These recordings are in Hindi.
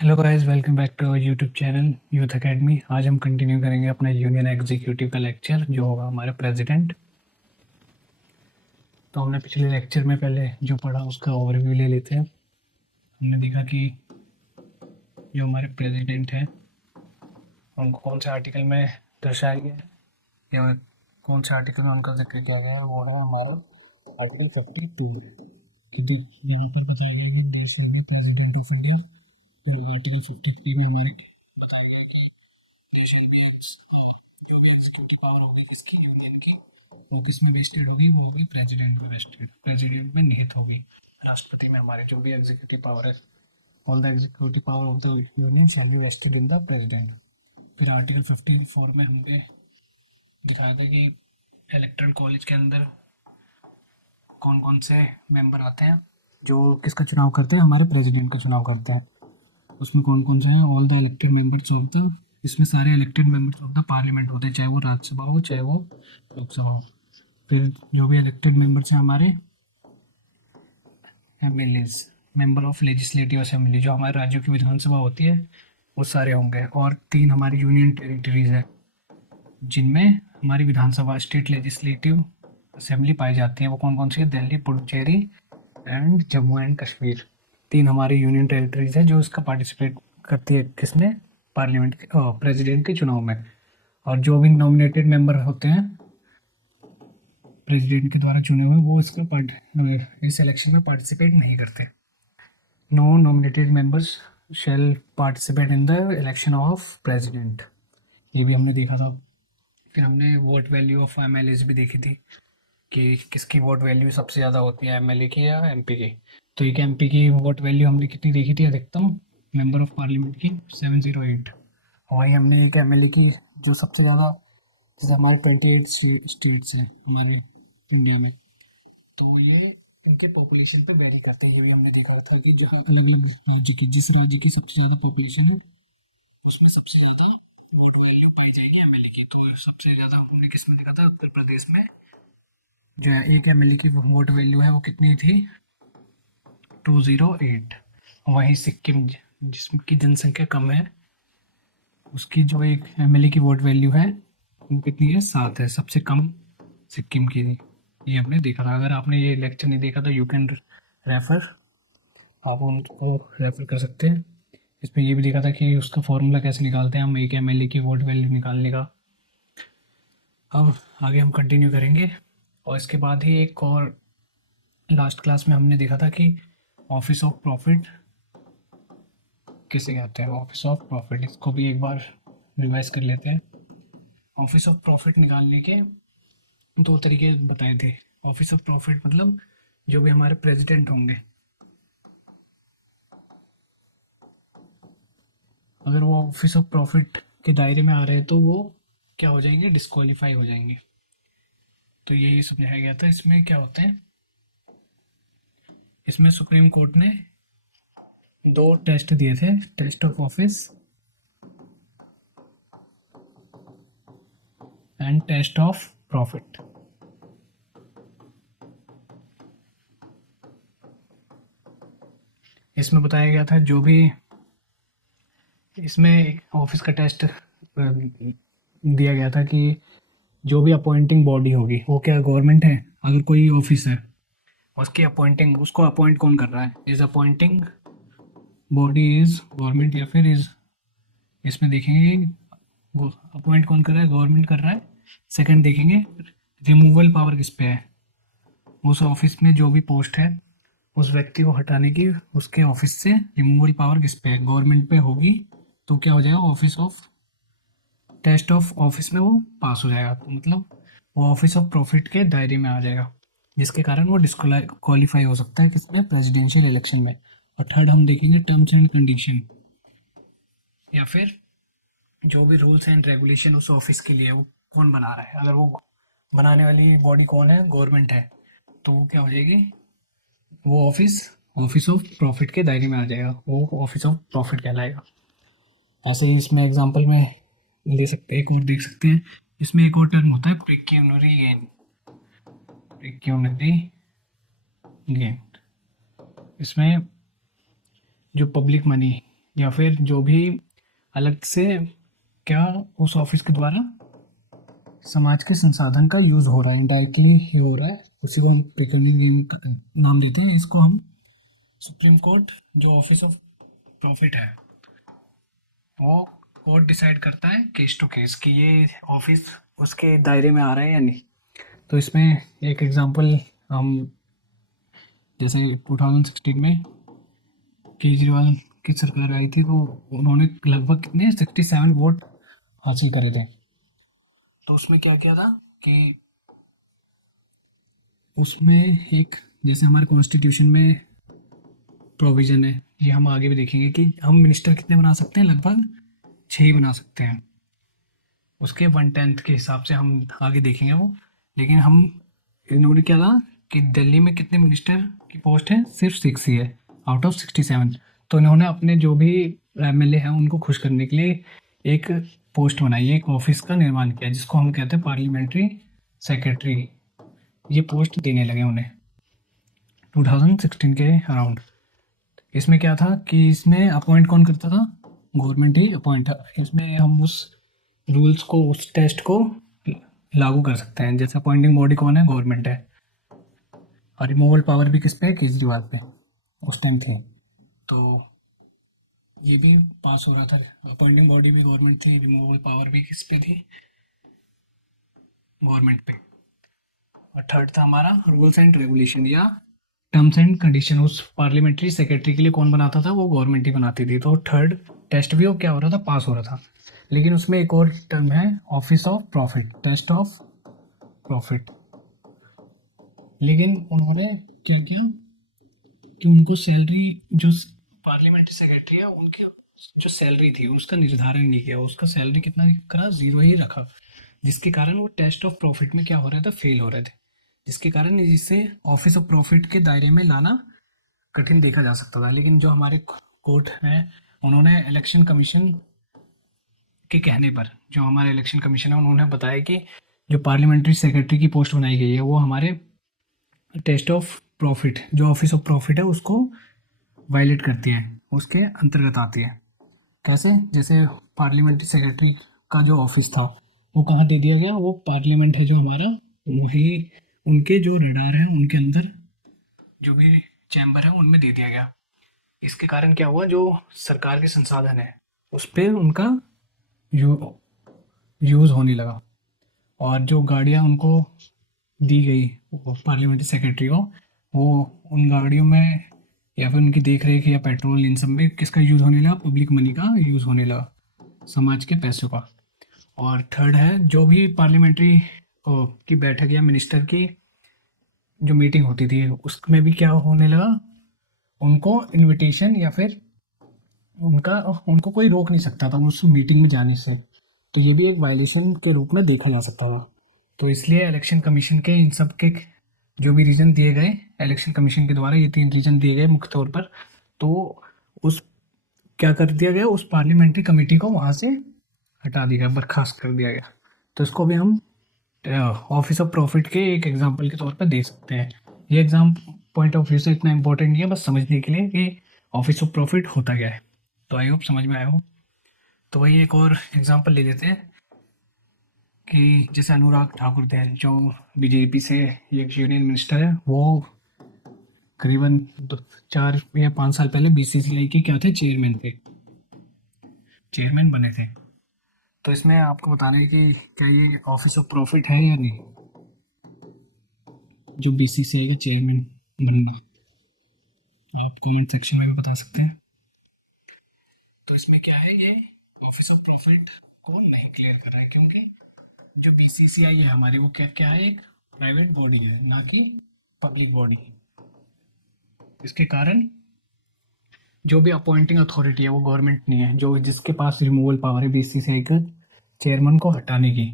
Hello guys, welcome back to our YouTube channel Youth Academy. आज हम कंटिन्यू करेंगे अपना यूनियन एग्जीक्यूटिव का लेक्चर जो होगा हमारे प्रेसिडेंट। तो हमने पिछले लेक्चर में पहले जो पढ़ा उसका ओवरव्यू ले लेते हैं। हमने देखा कि जो हमारे प्रेसिडेंट हैं उनको कौन से आर्टिकल में दर्शाया गया है या कौन से आर्टिकल में उनका जिक्र किया गया है, वो है हमारा आर्टिकल 52 है। तो यहाँ पर बताया गया है प्रेसिडेंट ऑफ इंडिया। और आर्टिकल 53 में हमारे बताया गया है कि नेशन में जो भी एग्जीक्यूटिव पावर होगी जिसकी यूनियन की, वो किस में वेस्टेड होगी, वो होगी प्रेसिडेंट में वेस्टेड, प्रेसिडेंट में निहित होगी। राष्ट्रपति में हमारे जो भी एग्जीक्यूटिव पावर है, all the executive power of the union shall be vested in the president. फिर आर्टिकल 54 में हमने दिखाया था कि इलेक्टोरल कॉलेज के अंदर कौन कौन से मेंबर आते हैं जो किसका चुनाव करते हैं, हमारे प्रेसिडेंट का चुनाव करते हैं। उसमें कौन कौन से हैं, all the elected members of the, इसमें सारे elected members of the parliament होते हैं, चाहे वो राज्यसभा हो चाहे वो लोकसभा हो। फिर जो भी इलेक्टेड मेंबर्स हैं हमारे MLAs, member of legislative assembly, जो हमारे राज्यों की विधानसभा होती है वो सारे होंगे। और 3 हमारी यूनियन टेरिटरीज है जिनमें हमारी विधानसभा, स्टेट लेजिस्लेटिव असेंबली पाई जाती है। वो कौन कौन सी है, दिल्ली, पुडुचेरी एंड जम्मू एंड कश्मीर। 3 हमारी यूनियन टेरिटरीज है जो इसका पार्टिसिपेट करती है, किसमें, पार्लियामेंट के प्रेसिडेंट के चुनाव में। और जो भी नॉमिनेटेड मेंबर होते हैं प्रेसिडेंट के द्वारा चुने हुए, वो इस इलेक्शन में पार्टिसिपेट नहीं करते। No nominated members shall participate in the election of president, ये भी हमने देखा था। फिर हमने वोट वैल्यू ऑफ एमएलएज भी देखी थी कि किसकी वोट वैल्यू सबसे ज़्यादा होती है, एमएलए की या एमपी की। तो एक एमपी की वोट वैल्यू हमने कितनी देखी थी, अधिकतम मेंबर ऑफ पार्लियामेंट की 708। और वहीं हमने एक एमएलए की जो सबसे ज़्यादा, जैसे हमारे 28 स्टेट्स हैं हमारे इंडिया में, तो ये इनके पॉपुलेशन पे वेरी करते हैं। ये भी हमने देखा था कि जहाँ अलग अलग राज्य की, जिस राज्य की सबसे ज़्यादा पॉपुलेशन है उसमें सबसे ज़्यादा वोट वैल्यू पाई जाएगी एमएलए की। तो सबसे ज़्यादा हमने किस में देखा था, उत्तर प्रदेश में जो है एक एमएलए की वोट वैल्यू है वो कितनी थी, 208। वहीं सिक्किम जिसकी जनसंख्या कम है, उसकी जो एक एमएलए की वोट वैल्यू है वो कितनी है, 7 है, सबसे कम सिक्किम की थी। ये हमने देखा था। अगर आपने ये लेक्चर नहीं देखा तो यू कैन रेफर, आप उनको रेफर कर सकते हैं। इसमें ये भी देखा था कि उसका फॉर्मूला कैसे निकालते हैं हम एक एमएलए की वोट वैल्यू निकालने का। अब आगे हम कंटिन्यू करेंगे। और इसके बाद ही एक और लास्ट क्लास में हमने देखा था कि ऑफिस ऑफ प्रॉफिट किसे कहते हैं। ऑफिस ऑफ प्रॉफिट, इसको भी एक बार रिवाइज कर लेते हैं। ऑफिस ऑफ प्रॉफिट निकालने के 2 तरीके बताए थे। ऑफिस ऑफ प्रॉफिट मतलब जो भी हमारे प्रेसिडेंट होंगे, अगर वो ऑफिस ऑफ प्रॉफिट के दायरे में आ रहे हैं तो वो क्या हो जाएंगे, डिस्क्वालीफाई हो जाएंगे। तो यही समझाया गया था। इसमें क्या होते हैं, इसमें सुप्रीम कोर्ट ने 2 टेस्ट दिए थे, test of office and test of profit. इसमें बताया गया था जो भी, इसमें ऑफिस का टेस्ट दिया गया था कि जो भी अपॉइंटिंग बॉडी होगी वो क्या गवर्नमेंट है। अगर कोई ऑफिस है, उसकी अपॉइंटिंग, उसको अपॉइंट कौन कर रहा है, is appointing body is government या फिर इज, इसमें देखेंगे वो अपॉइंट कौन कर रहा है, गवर्नमेंट कर रहा है। सेकंड देखेंगे रिमूवल पावर किस पे है, उस ऑफिस में जो भी पोस्ट है उस व्यक्ति को हटाने की उसके ऑफिस से रिमूवल पावर किस पे है, गवर्नमेंट पे होगी। तो क्या हो जाएगा, office of, test of office में वो पास हो जाएगा, तो मतलब वो ऑफिस ऑफ प्रॉफिट के दायरे में आ जाएगा, जिसके कारण वो डिस्क्वालीफाई हो सकता है किसमें, प्रेसिडेंशियल इलेक्शन में। और थर्ड हम देखेंगे टर्म्स एंड कंडीशन, या फिर जो भी रूल्स एंड रेगुलेशन उस ऑफिस के लिए वो कौन बना रहा है। अगर वो बनाने वाली बॉडी कौन है, गवर्नमेंट है, तो वो क्या हो जाएगी, वो ऑफिस ऑफिस ऑफ प्रॉफिट के दायरे में आ जाएगा, वो ऑफिस ऑफ प्रॉफिट कहलाएगा। ऐसे ही इसमें एग्जांपल में ले सकते हैं, एक और देख सकते हैं। इसमें एक और टर्म होता है प्रिक्यूनरी गेन, प्रिक्यूनरी गेन। इसमें जो पब्लिक मनी या फिर जो भी अलग से क्या उस ऑफिस के द्वारा समाज के संसाधन का यूज़ हो रहा है, इनडायरेक्टली ही हो रहा है, उसी को हम प्रिकॉर्डिंग गेम का नाम देते हैं। इसको हम सुप्रीम कोर्ट जो ऑफिस ऑफ प्रॉफिट है वो कोर्ट डिसाइड करता है केस टू केस कि ये ऑफिस उसके दायरे में आ रहा है या नहीं। तो इसमें एक एग्जांपल हम जैसे 2016 में केजरीवाल की सरकार आई थी, तो उन्होंने लगभग कितने 67 वोट हासिल करे थे। तो उसमें क्या किया था कि उसमें एक जैसे हमारे कॉन्स्टिट्यूशन में प्रोविज़न है, ये हम आगे भी देखेंगे कि हम मिनिस्टर कितने बना सकते हैं, लगभग 6 ही बना सकते हैं। उसके 1/10 के हिसाब से हम आगे देखेंगे वो। लेकिन हम इन्होंने क्या था कि दिल्ली में कितने मिनिस्टर की पोस्ट है, सिर्फ 6 ही है आउट ऑफ 67। तो इन्होंने अपने जो भी एमएलए हैं उनको खुश करने के लिए एक पोस्ट बनाई है, एक ऑफिस का निर्माण किया जिसको हम कहते हैं पार्लियामेंट्री सेक्रेटरी। ये पोस्ट देने लगे उन्हें 2016 के अराउंड। इसमें क्या था कि इसमें अपॉइंट कौन करता था, गवर्नमेंट ही अपॉइंट। इसमें हम उस रूल्स को, उस टेस्ट को लागू कर सकते हैं। जैसे अपॉइंटिंग बॉडी कौन है, गवर्नमेंट है। और रिमूवल पावर भी किस पे है, केजरीवाल पे उस टाइम थी। तो ये भी पास हो रहा था, अपॉइंटिंग बॉडी भी गवर्नमेंट थी, रिमूवल पावर भी किस पे थी, गवर्नमेंट पे। और थर्ड था हमारा रूल्स एंड रेगुलेशन या टर्म्स एंड कंडीशन। उस पार्लियामेंट्री सेक्रेटरी के लिए कौन बनाता था, वो गवर्नमेंट ही बनाती थी। तो थर्ड टेस्ट भी वो क्या हो रहा था, पास हो रहा था। लेकिन उसमें एक और टर्म है, office of profit, test of profit. लेकिन उन्होंने क्या किया कि उनको सैलरी, जो पार्लियामेंट्री सेक्रेटरी है उनकी जो सैलरी थी उसका निर्धारण नहीं किया, उसका सैलरी कितना करा, 0 ही रखा। जिसके कारण वो टेस्ट ऑफ प्रॉफिट में क्या हो रहा था, फेल हो रहे थे। जिसके कारण जिससे ऑफिस ऑफ प्रॉफिट के दायरे में लाना कठिन देखा जा सकता था। लेकिन जो हमारे कोर्ट हैं उन्होंने इलेक्शन कमीशन के कहने पर, जो हमारे इलेक्शन कमीशन है उन्होंने बताया कि जो पार्लियामेंट्री सेक्रेटरी की पोस्ट बनाई गई है वो हमारे टेस्ट ऑफ प्रॉफिट, जो ऑफिस ऑफ प्रॉफिट है उसको वायलेट करती है, उसके अंतर्गत आती है। कैसे, जैसे पार्लियामेंट्री सेक्रेटरी का जो ऑफिस था वो कहाँ दे दिया गया, वो पार्लियामेंट है जो हमारा, वही उनके जो रडार है उनके अंदर जो भी चैम्बर है उनमें दे दिया गया। इसके कारण क्या हुआ, जो सरकार के संसाधन है उस पर उनका यू यूज़ होने लगा। और जो गाड़ियाँ उनको दी गई पार्लियामेंट्री सेक्रेटरी को, वो उन गाड़ियों में या फिर उनकी देख रेख या पेट्रोल, इन सब में किसका यूज़ होने लगा, पब्लिक मनी का यूज़ होने लगा, समाज के पैसों का। और थर्ड है, जो भी पार्लियामेंट्री की बैठक या मिनिस्टर की जो मीटिंग होती थी उसमें भी क्या होने लगा, उनको इनविटेशन या फिर उनका उनको कोई रोक नहीं सकता था उस मीटिंग में जाने से। तो ये भी एक वायलेशन के रूप में देखा जा सकता था। तो इसलिए इलेक्शन कमीशन के इन सब के जो भी रीज़न दिए गए इलेक्शन कमीशन के द्वारा, ये 3 रीज़न दिए गए मुख्य तौर पर। तो उस क्या कर दिया गया, उस पार्लियामेंट्री कमेटी को वहाँ से हटा दिया गया, बर्खास्त कर दिया गया। तो इसको भी हम ऑफिस ऑफ प्रॉफिट के एक एग्जाम्पल के तौर पर दे सकते हैं। ये एग्जाम पॉइंट ऑफ व्यू से इतना इंपॉर्टेंट नहीं है, बस समझने के लिए कि ऑफिस ऑफ प्रॉफिट होता क्या है। तो आई होप समझ में आया हो। तो वही एक और एग्जांपल ले लेते हैं कि जैसे अनुराग ठाकुर थे, जो बीजेपी से एक यूनियन मिनिस्टर है, वो करीबन 4 या 5 साल पहले बीसीसीआई के क्या थे, चेयरमैन थे, चेयरमैन बने थे। तो इसमें आपको बताना है कि क्या ये ऑफिस ऑफ प्रॉफिट है या नहीं, जो बीसीसीआई का चेयरमैन बनना। आप कमेंट सेक्शन में भी बता सकते हैं। तो इसमें क्या है, ये ऑफिस ऑफ प्रॉफिट को नहीं क्लियर कर रहा है, क्योंकि जो बीसीसीआई है हमारी, वो क्या क्या है, एक प्राइवेट बॉडी है, ना कि पब्लिक बॉडी। इसके कारण जो भी अपॉइंटिंग अथॉरिटी है वो गवर्नमेंट नहीं है, जो जिसके पास रिमूवल पावर है बीसीसीआई का चेयरमैन को हटाने की,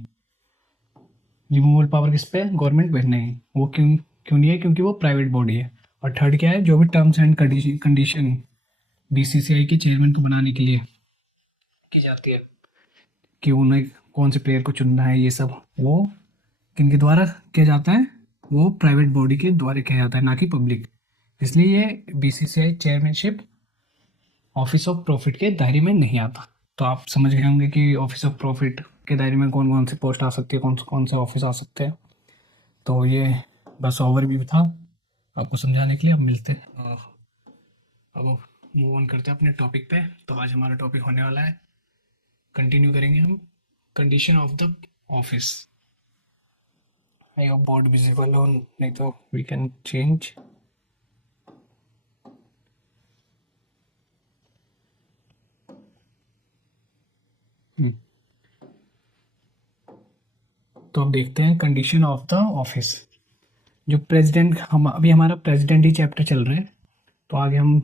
रिमूवल पावर किस पे, गवर्नमेंट पे नहीं। वो क्यों क्यों नहीं है, क्योंकि वो प्राइवेट बॉडी है। और थर्ड क्या है, जो भी टर्म्स एंड कंडीशन बीसीसीआई के चेयरमैन को बनाने के लिए की जाती है कि उन्हें कौन से प्लेयर को चुनना है, ये सब वो किनके द्वारा किया जाता है, वो प्राइवेट बॉडी के द्वारा किया जाता है, ना कि पब्लिक। इसलिए ये BCCI chairmanship office of profit के दायरे में नहीं आता। तो आप समझ गए होंगे कि ऑफिस ऑफ प्रॉफिट के दायरे में कौन कौन सी पोस्ट आ सकती है, कौन कौन सा ऑफिस आ सकते हैं। तो ये बस ओवरव्यू था आपको समझाने के लिए। अब मिलते हैं, अब मूव ऑन करते हैं अपने टॉपिक पे। तो आज हमारा टॉपिक होने वाला है, कंटिन्यू करेंगे हम, condition of the office. I hope board visible हो, नहीं तो वी कैन चेंज। तो अब देखते हैं कंडीशन ऑफ द ऑफिस। जो प्रेसिडेंट, हम अभी हमारा प्रेसिडेंट ही चैप्टर चल रहा है, तो आगे हम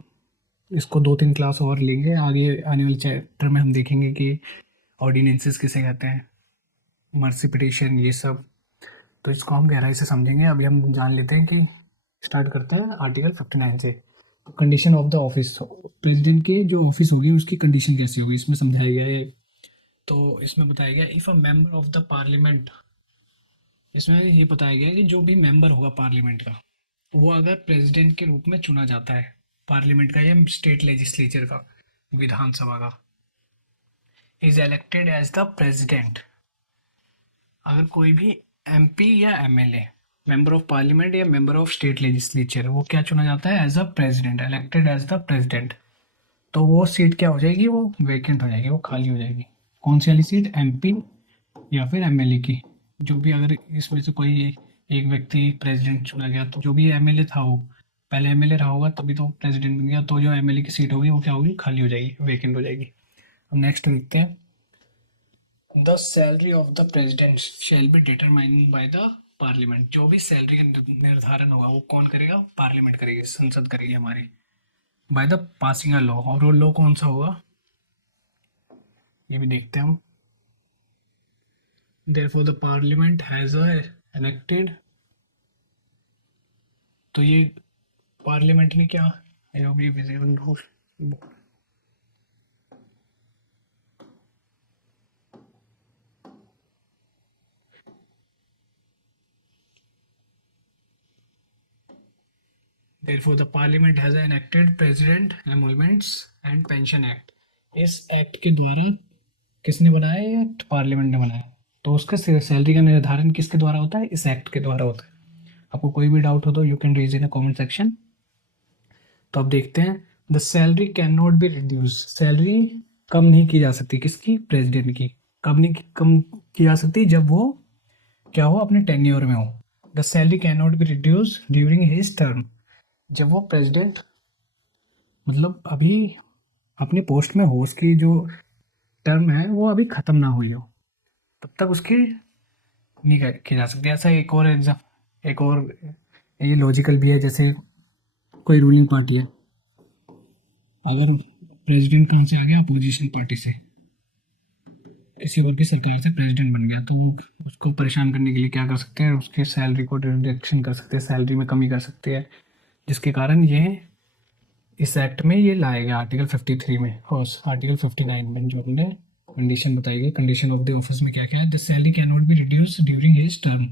इसको 2-3 क्लास और लेंगे। आगे आने वाले चैप्टर में हम देखेंगे कि ऑर्डिनेंसेस किसे कहते हैं, मर्सी पिटिशन, ये सब। तो इसको हम गहराई से समझेंगे। अभी हम जान लेते हैं कि स्टार्ट करते हैं आर्टिकल 59 से। Condition of the office, president के जो ऑफिस होगी उसकी कंडीशन कैसी होगी इसमें समझाया गया है। तो इसमें बताया गया, if a member of the parliament, इसमें ये बताया गया कि जो भी मेंबर होगा पार्लियामेंट का, वो अगर प्रेसिडेंट के रूप में चुना जाता है, पार्लियामेंट का या स्टेट लेजिस्लेचर का, विधानसभा का, is elected as the president. अगर कोई भी एमपी या एमएलए, मेंबर ऑफ पार्लियामेंट या मेंबर ऑफ स्टेट लेजिस्लेचर, वो क्या चुना जाता है, as a president, elected as the president, तो वो सीट क्या हो जाएगी, वो वेकेंट हो जाएगी, वो खाली हो जाएगी। कौन सी वाली सीट, एमपी या फिर एमएलए की। जो भी, अगर इसमें से कोई एक व्यक्ति प्रेसिडेंट चुना गया, तो जो भी एमएलए था वो पहले एमएलए रहा होगा, तभी तो प्रेसिडेंट बन गया, तो जो एमएलए की सीट होगी वो क्या होगी, खाली हो जाएगी, वेकेंट हो जाएगी। अब नेक्स्ट देखते हैं, the salary of the president shall be determined by the parliament. जो भी सैलरी का निर्धारण होगा वो कौन करेगा, पार्लियामेंट करेगी, संसद करेगी हमारी, by the passing a law. और वो लॉ कौन सा होगा ये भी देखते हैं हम। Therefore the parliament has a enacted, तो ये पार्लियामेंट ने क्या, आई होप ये विजिबल हो। Therefore the parliament has enacted president emoluments and pension act। इस एक्ट के द्वारा किसने बनाया, ये एक्ट पार्लियामेंट ने बनाया। तो उसका सैलरी का निर्धारण किसके द्वारा होता है, इस एक्ट के द्वारा होता है। आपको कोई भी डाउट हो तो you can raise in a comment section. तो अब देखते हैं, the salary can not be reduce, salary कम नहीं की जा सकती, किसकी, प्रेसिडेंट की। कब नहीं कम की जा सकती, जब वो क्या हो, अपने टेन्योर में हो। The salary can not be reduce during his term, जब वो प्रेसिडेंट मतलब अभी अपने पोस्ट में हो, उसकी जो टर्म है वो अभी ख़त्म ना हुई हो, तब तक उसकी नहीं की जा सकती। ऐसा एक और एग्जाम, एक और ये लॉजिकल भी है। जैसे कोई रूलिंग पार्टी है, अगर प्रेसिडेंट कहाँ से आ गया, अपोजिशन पार्टी से, किसी और की सरकार से प्रेसिडेंट बन गया, तो उसको परेशान करने के लिए क्या कर सकते हैं, उसके सैलरी को रिडक्शन कर सकते हैं, सैलरी में कमी कर सकते हैं, जिसके कारण ये इस एक्ट में ये लाया गया आर्टिकल 53 में और आर्टिकल 59 में, जो हमने कंडीशन बताई गई। कंडीशन ऑफ द ऑफिस में क्या क्या है, the salary can not be reduce during his term,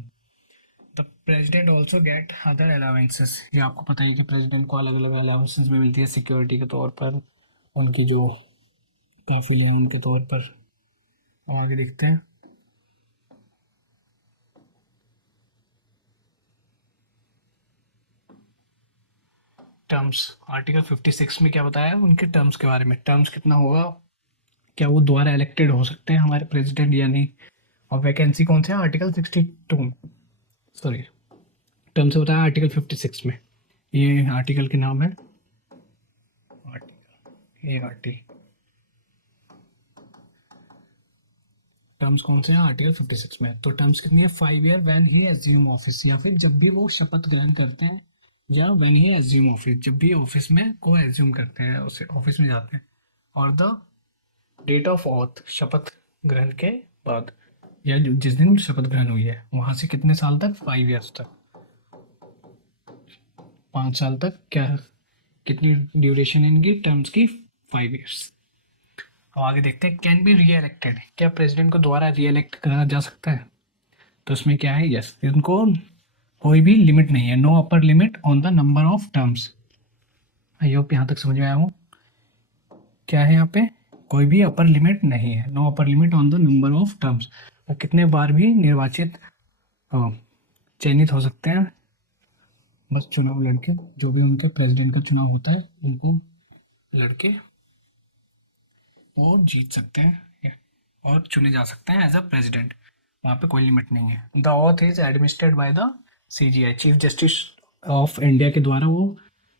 the president also get other allowances. ये आपको पता है कि प्रेसिडेंट को अलग अलग अलाउंसेस भी मिलती है सिक्योरिटी के तौर पर, उनकी जो काफिले हैं उनके तौर पर। अब आगे देखते हैं, टर्म्स। आर्टिकल 56 में क्या बताया उनके टर्म्स के बारे में, टर्म्स कितना होगा, क्या वो दोबारा इलेक्टेड हो सकते हैं हमारे प्रेसिडेंट या नहीं। और वैकेंसी कौन से, आर्टिकल 62, सॉरी टर्म से बताया आर्टिकल 56 में। ये आर्टिकल के नाम है, आर्टिकल ART। टर्म्स कौन से हैं आर्टिकल 56 में। तो टर्म्स कितनी है, 5 year when he assume office, या फिर जब भी वो शपथ ग्रहण करते हैं, या व्हेन ही एज्यूम ऑफिस, जब भी ऑफिस में को एज्यूम करते हैं, उसे ऑफिस में जाते हैं। और द डेट ऑफ ऑथ, शपथ ग्रहण के बाद, या जिस दिन शपथ ग्रहण हुई है वहां से कितने साल तक, 5 ईयर्स तक, 5 साल तक। क्या कितनी ड्यूरेशन इनकी टर्म्स की, 5 ईयर्स। अब आगे देखते हैं, कैन बी री इलेक्टेड, क्या प्रेसिडेंट को दोबारा री इलेक्ट करा जा सकता है। तो इसमें क्या है, यस, इनको कोई भी लिमिट नहीं है, no upper limit on the number of terms. I hope यहाँ तक समझ में आया हूँ। क्या है यहाँ पे, कोई भी अपर लिमिट नहीं है, no upper limit on the number of terms. वो कितने बार भी निर्वाचित चयनित हो सकते हैं, बस चुनाव लड़के, जो भी उनके प्रेसिडेंट का चुनाव होता है उनको लड़के वो जीत सकते हैं और चुने जा सकते हैं एज अ प्रेसिडेंट। वहाँ पे कोई लिमिट नहीं है। The auth is administered by the CGI, chief justice of India के द्वारा वो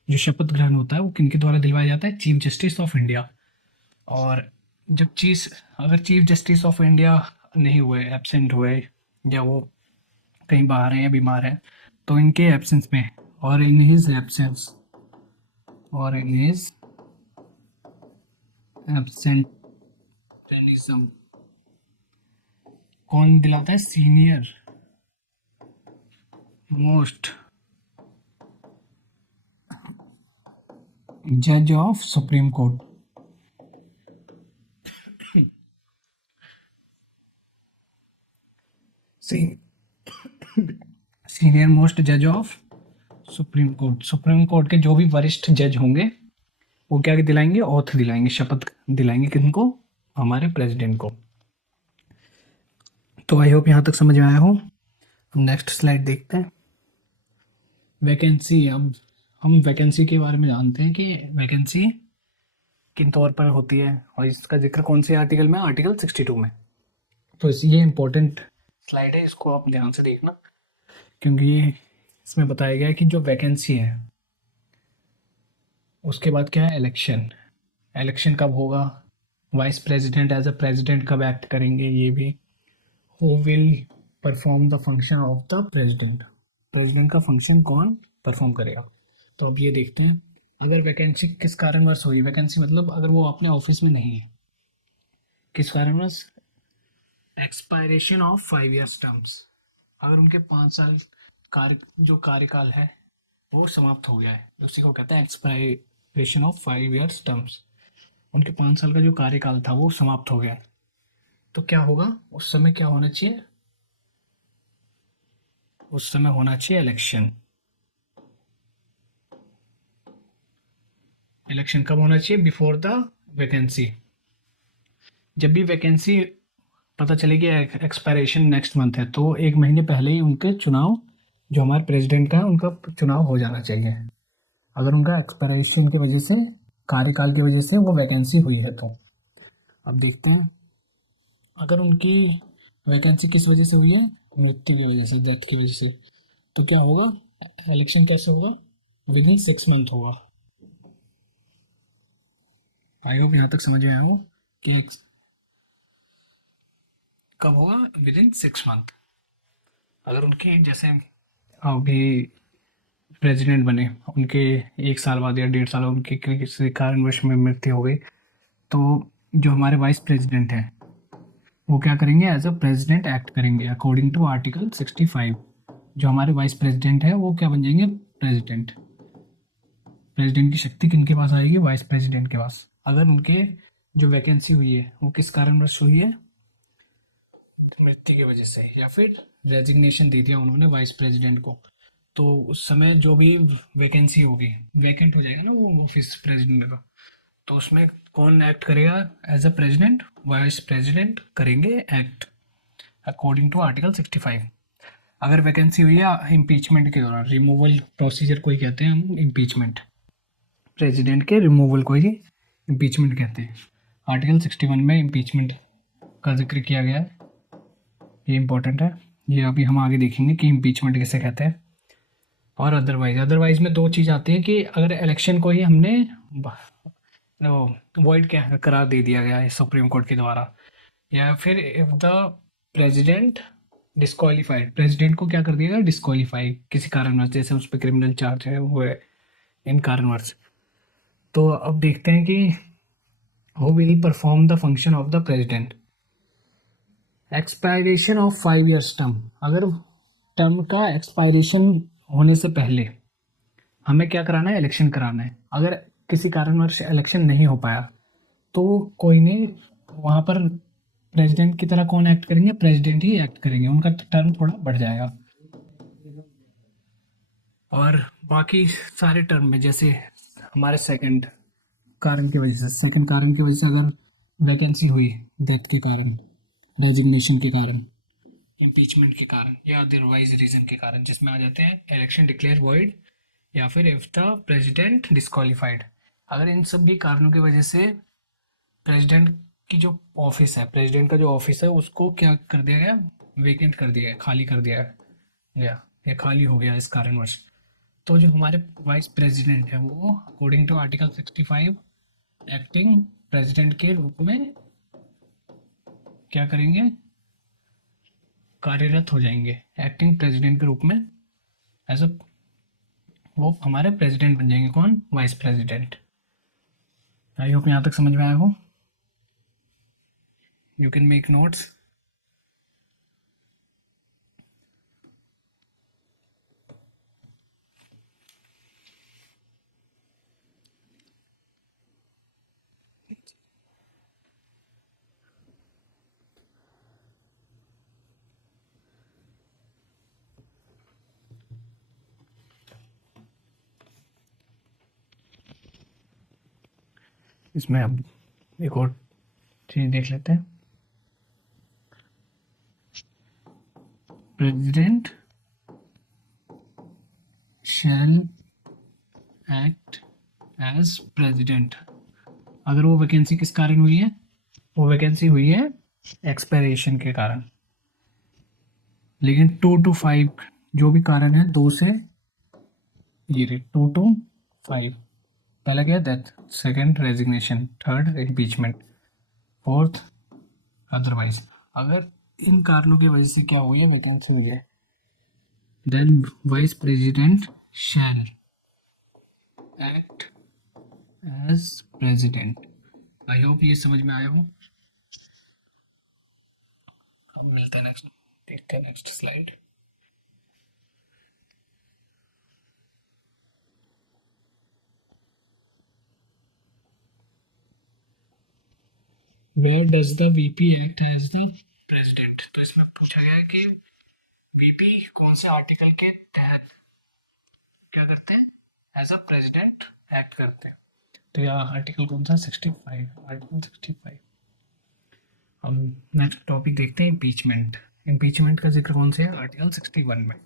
जो शपथ ग्रहण होता है वो किनके द्वारा दिलवाया जाता है, चीफ जस्टिस ऑफ इंडिया। और जब अगर चीफ जस्टिस ऑफ इंडिया नहीं हुए, एब्सेंट हुए, या वो कहीं बाहर हैं या बीमार हैं, तो इनके एब्सेंस में और इन हिज एब्सेंस और इन हिज एब्सेंटेनिज्म कौन दिलाता है, सीनियर मोस्ट जज of supreme court, senior most जज of supreme court. Supreme court के जो भी वरिष्ठ जज होंगे वो क्या दिलाएंगे, ऑथ दिलाएंगे, शपथ दिलाएंगे किनको, हमारे प्रेसिडेंट को। तो आई होप यहाँ तक समझ में आया हो। हम नेक्स्ट स्लाइड देखते हैं। वैकेंसी, अब हम वैकेंसी के बारे में जानते हैं कि वैकेंसी किन तौर पर होती है और इसका जिक्र कौन से आर्टिकल में, आर्टिकल 62 में। तो ये इंपॉर्टेंट स्लाइड है, इसको आप ध्यान से देखना, क्योंकि इसमें बताया गया है कि जो वैकेंसी है उसके बाद क्या है, इलेक्शन। इलेक्शन कब होगा, vice president as a president कब एक्ट करेंगे, ये भी। Who will perform the function of the president, president का फंक्शन कौन परफॉर्म करेगा। तो अब ये देखते हैं, अगर वैकेंसी किस कारणवश हुई, वैकेंसी मतलब अगर वो अपने ऑफिस में नहीं है, किस कारणवश, एक्सपायरेशन ऑफ 5 ईयर्स टर्म्स, अगर उनके 5 साल जो कार्यकाल है वो समाप्त हो गया है, उसी को कहते हैं एक्सपायरेशन ऑफ 5 ईयर्स टर्म्स। उनके 5 साल का जो कार्यकाल था वो समाप्त हो गया है, तो क्या होगा उस समय, क्या होना चाहिए, उस समय होना चाहिए इलेक्शन। इलेक्शन कब होना चाहिए, बिफोर द वैकेंसी। जब भी वैकेंसी पता चले कि एक्सपायरेशन नेक्स्ट मंथ है, तो 1 महीने पहले ही उनके चुनाव, जो हमारे प्रेसिडेंट का है उनका चुनाव हो जाना चाहिए, अगर उनका एक्सपायरेशन की वजह से, कार्यकाल की वजह से वो वैकेंसी हुई है तो। अब देखते हैं, अगर उनकी वैकेंसी किस वजह से हुई है, मृत्यु की वजह से, डेथ की वजह से, तो क्या होगा, इलेक्शन कैसे होगा, विद इन 6 मंथ होगा। आई होप यहाँ तक समझ में आया हो कि कब होगा, विद इन 6 मंथ। अगर उनकी जैसे अभी प्रेसिडेंट बने, उनके 1 साल बाद या 1.5 साल उनकी किसी कारणवश में मृत्यु हो गई, तो जो हमारे वाइस प्रेसिडेंट हैं वो क्या करेंगे, एज अ प्रेसिडेंट एक्ट करेंगे अकॉर्डिंग टू आर्टिकल 65। जो हमारे वाइस प्रेसिडेंट है वो क्या बन जाएंगे, प्रेसिडेंट। प्रेसिडेंट की शक्ति किनके पास आएगी, वाइस प्रेसिडेंट के पास। अगर उनके जो वैकेंसी हुई है वो किस कारणवश हुई है, मृत्यु की वजह से, या फिर रेजिग्नेशन दे दिया उन्होंने वाइस प्रेसिडेंट को, तो उस समय जो भी वैकेंसी होगी, वैकेंट हो जाएगा ना वो ऑफिस प्रेसिडेंट का, तो उसमें कौन एक्ट करेगा, as a president, vice president करेंगे एक्ट अकॉर्डिंग टू आर्टिकल 65। अगर वैकेंसी हुई है इम्पीचमेंट के दौरान, रिमूवल प्रोसीजर को ही कहते हैं हम इम्पीचमेंट, प्रेसिडेंट के रिमूवल को ही इम्पीचमेंट कहते हैं। आर्टिकल 61 में इम्पीचमेंट का जिक्र किया गया है, ये इंपॉर्टेंट है, ये अभी हम आगे देखेंगे कि इम्पीचमेंट किसे कहते हैं। और अदरवाइज में 2 चीज़ आती है कि अगर इलेक्शन को ही हमने वॉइड करार दे दिया गया है सुप्रीम कोर्ट के द्वारा, या फिर if the president disqualified, president को क्या कर दिया गया, डिस्क्वालीफाई किसी कारणवश, जैसे उस पर क्रिमिनल चार्ज है वो है, इन कारणवश। तो अब देखते हैं कि who will perform the function of the president. Expiration of 5 years term, अगर टर्म का एक्सपायरेशन होने से पहले हमें क्या कराना है, इलेक्शन कराना है। अगर किसी कारणवश इलेक्शन नहीं हो पाया तो कोई नहीं, वहाँ पर प्रेसिडेंट की तरह कौन एक्ट करेंगे, प्रेसिडेंट ही एक्ट करेंगे, उनका टर्म थोड़ा बढ़ जाएगा। और बाकी सारे टर्म में जैसे हमारे सेकंड कारण की वजह से, सेकंड कारण की वजह से अगर वैकेंसी हुई डेथ के कारण, रेजिग्नेशन के कारण, इम्पीचमेंट के कारण या अदरवाइज रीजन के कारण, जिसमें आ जाते हैं इलेक्शन डिक्लेयर वॉइड या फिर इफ द प्रेसिडेंट डिस्क्वालीफाइड। अगर इन सब भी कारणों की वजह से प्रेसिडेंट की जो ऑफिस है, प्रेसिडेंट का जो ऑफिस है उसको क्या कर दिया गया, वेकेंट कर दिया है, खाली कर दिया गया या खाली हो गया इस कारणवश, तो जो हमारे वाइस प्रेसिडेंट है वो according to article 65 acting president के रूप में क्या करेंगे, कार्यरत हो जाएंगे एक्टिंग प्रेसिडेंट के रूप में। एज अ वो हमारे प्रेसिडेंट बन जाएंगे, कौन, वाइस प्रेसिडेंट। आई होप यहाँ तक समझ में आया हो। You can make notes. इसमें अब एक और चीज देख लेते हैं। President shall act as president. अगर वो वैकेंसी किस कारण हुई है, वो वैकेंसी हुई है एक्सपायरेशन के कारण। लेकिन 2 to 5 जो भी कारण है, 2 से ये 2 to 5, पहला क्या, death, second resignation, third impeachment, fourth otherwise. अगर इन कारणों की वजह से क्या हुई है, वैकेंसी हो जाए, then vice president shall act as president. I hope ये समझ में आया हो। अब मिलते हैं नेक्स्ट, देखते हैं next slide. Where does the VP act as the president. तो इसमें पूछा गया है कि वीपी कौन से आर्टिकल के तहत क्या करते हैं, एज अ प्रेसिडेंट एक्ट करते हैं। तो यह आर्टिकल कौन सा, 65, आर्टिकल 65। हम नेक्स्ट टॉपिक देखते हैं, इम्पीचमेंट। इम्पीचमेंट का जिक्र कौन से है, आर्टिकल 61 में।